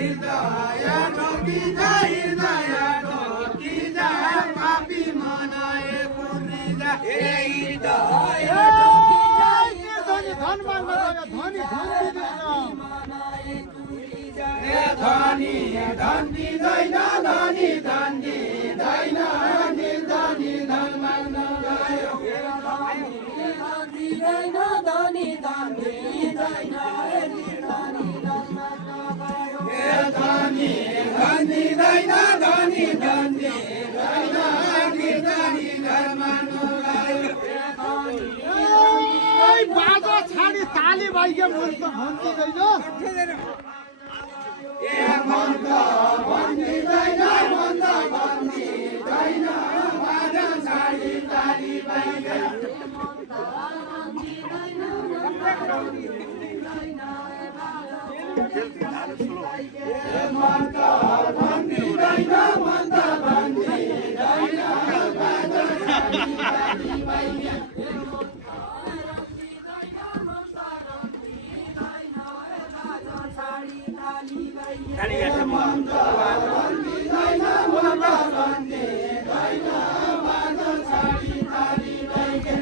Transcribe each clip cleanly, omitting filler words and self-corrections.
हृदय ढोकी जा पापी मनाए पुरी जा हृदय ढोकी जा धन माग्न धनी धनी धन दिँदैन धनी धन दिँदैन निर्धनी धन माग्न गयो धनी धन दिँदैन निर्धनी धन माग्न गयो धनी धन दिँदैन धनी धन दिँदैन निर्धनी धन माग्न गयो बाजा छाडी ताली बाइके मन्त्र भन्दिँदैन मन्द भन्दिँदैन मन्द भन्दिँदैन बाजा छाडी ताली बाइके मन्द भन्दिँदैन मन्द भन्दिँदैन बाजा छाडी ताली बाइके मन्द भन्दिँदैन मन्द भन्दिँदैन बाजा छाडी ताली बाइके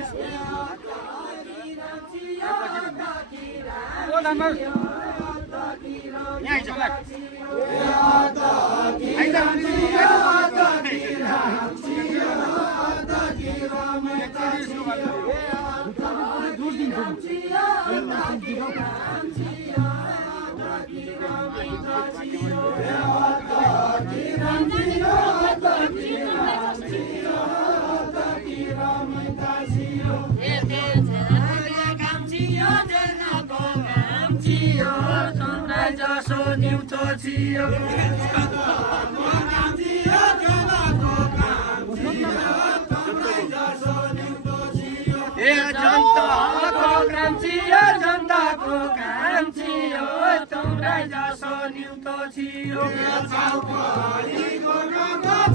जसो न्युतो छियो ए जनताको काम छियो जनताको काम छियो तँलाई जसो न्युतो छियो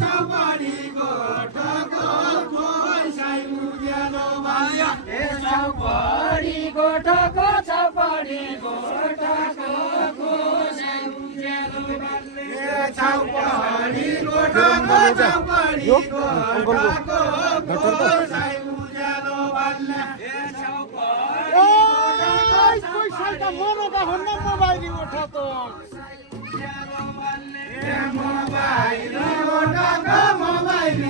चौपडी गोठको पैसा उज्यालो भयो ए चौपडी गोठको चौपडी गोठको चौपडी गोठको चौपडी गोठको पैसा उज्यालो बाल्ने मोबाइल उठातो मोबाइल मोबाइल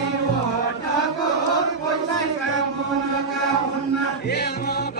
पैसा हुन्न